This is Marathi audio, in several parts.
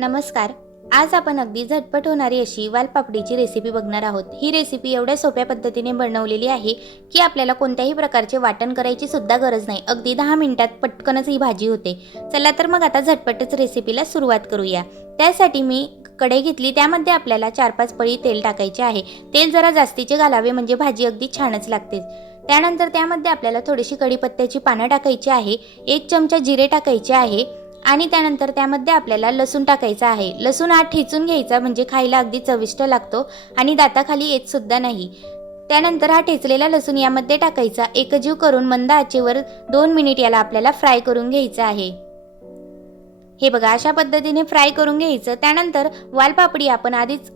नमस्कार. आज आपण अगदी झटपट होणारी अशी वालपापडीची रेसिपी बघणार आहोत. ही रेसिपी एवढ्या सोप्या पद्धतीने बनवलेली आहे की आपल्याला कोणत्याही प्रकारचे वाटण करायची सुद्धा गरज नाही. अगदी दहा मिनिटात पटकनच ही भाजी होते. चला तर मग आता झटपटच रेसिपीला सुरुवात करूया. त्यासाठी मी कढई घेतली. त्यामध्ये आपल्याला चार पाच पळी तेल टाकायचे आहे. तेल जरा जास्तीचे घालावे म्हणजे भाजी अगदी छानच लागते. त्यानंतर त्यामध्ये आपल्याला थोडीशी कढीपत्त्याची पानं टाकायची आहे. एक चमचा जिरे टाकायचे आहे. आणि त्यानंतर त्यामध्ये आपल्याला लसूण टाकायचा आहे. लसूण हा ठेचून घ्यायचा म्हणजे खायला अगदी चविष्ट लागतो आणि दाताखाली येत सुद्धा नाही. त्यानंतर हा ठेचलेला लसूण यामध्ये टाकायचा. एकजीव करून मंद आचेवर दोन मिनिट याला आपल्याला फ्राय करून घ्यायचं आहे. हे बघा अशा पद्धतीने फ्राय करून घ्यायचं. त्यानंतर वालपापडी आपण आधीच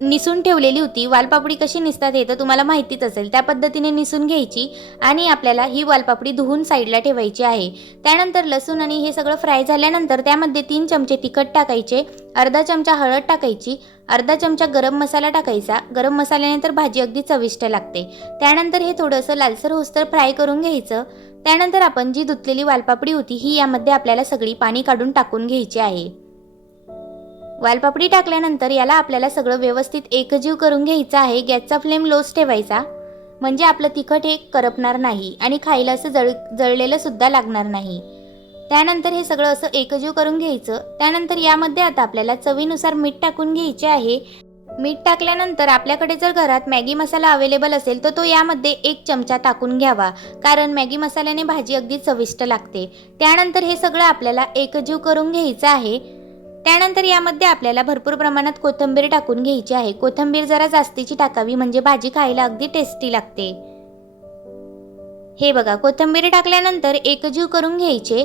निसून ठेवलेली होती. वालपापडी कशी निसतात हे तर तुम्हाला माहितीच असेल. त्या पद्धतीने निसून घ्यायची आणि आपल्याला ही वालपापडी धुवून साईडला ठेवायची आहे. त्यानंतर लसूण आणि हे सगळं फ्राय झाल्यानंतर त्यामध्ये तीन चमचे तिखट टाकायचे अर्धा चमचा हळद टाकायची अर्धा चमचा गरम मसाला टाकायचा. गरम मसाल्याने तर भाजी अगदी चविष्ट लागते. त्यानंतर हे थोडंसं लालसर होस्तर फ्राय करून घ्यायचं. त्यानंतर आपण जी धुतलेली वालपापडी होती ही यामध्ये आपल्याला सगळी पाणी काढून टाकून घ्यायची आहे. वालपापडी टाकल्यानंतर याला आपल्याला सगळं व्यवस्थित एकजीव करून घ्यायचं आहे. गॅसचा फ्लेम लोच ठेवायचा. म्हणजे आपलं तिखट हे करपणार नाही आणि खायला असं जळ जळलेलं सुद्धा लागणार नाही. त्यानंतर हे सगळं असं एकजीव करून घ्यायचं. त्यानंतर यामध्ये आता आपल्याला चवीनुसार मीठ टाकून घ्यायचे आहे. मीठ टाकल्यानंतर आपल्याकडे जर घरात मॅगी मसाला अवेलेबल असेल तर तो यामध्ये एक चमचा टाकून घ्यावा. कारण मॅगी मसाल्याने भाजी अगदी चविष्ट लागते. त्यानंतर हे सगळं आपल्याला एकजीव करून घ्यायचं आहे. त्यानंतर यामध्ये आपल्याला भरपूर प्रमाणात कोथिंबीर टाकून घ्यायची आहे. कोथिंबीर जरा जास्तीची टाकावी म्हणजे भाजी खायला अगदी टेस्टी लागते. हे बघा कोथिंबीर टाकल्यानंतर एकजीव करून घ्यायचे.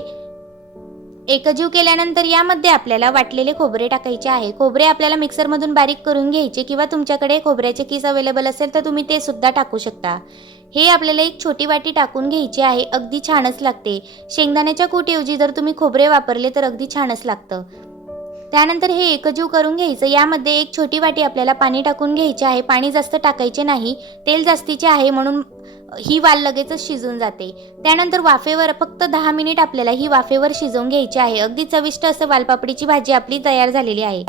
एकजीव केल्यानंतर यामध्ये आपल्याला वाटलेले खोबरे टाकायचे आहे. खोबरे आपल्याला मिक्सरमधून बारीक करून घ्यायचे किंवा तुमच्याकडे खोबऱ्याचे किस अवेलेबल असेल तर तुम्ही ते सुद्धा टाकू शकता. हे आपल्याला एक छोटी वाटी टाकून घ्यायची आहे अगदी छानच लागते. शेंगदाण्याच्या कूटऐवजी जर तुम्ही खोबरे वापरले तर अगदी छानच लागतं. त्यानंतर हे एकजीव करून घ्यायचं. यामध्ये एक छोटी वाटी आपल्याला पाणी टाकून घ्यायचे आहे. पाणी जास्त टाकायचे नाही. तेल जास्तीचे आहे म्हणून ही वाल लगेचच शिजून जाते. त्यानंतर वाफेवर फक्त दहा मिनिट आपल्याला ही वाफेवर शिजवून घ्यायची आहे. अगदी चविष्ट असं वालपापडीची भाजी आपली तयार झालेली आहे.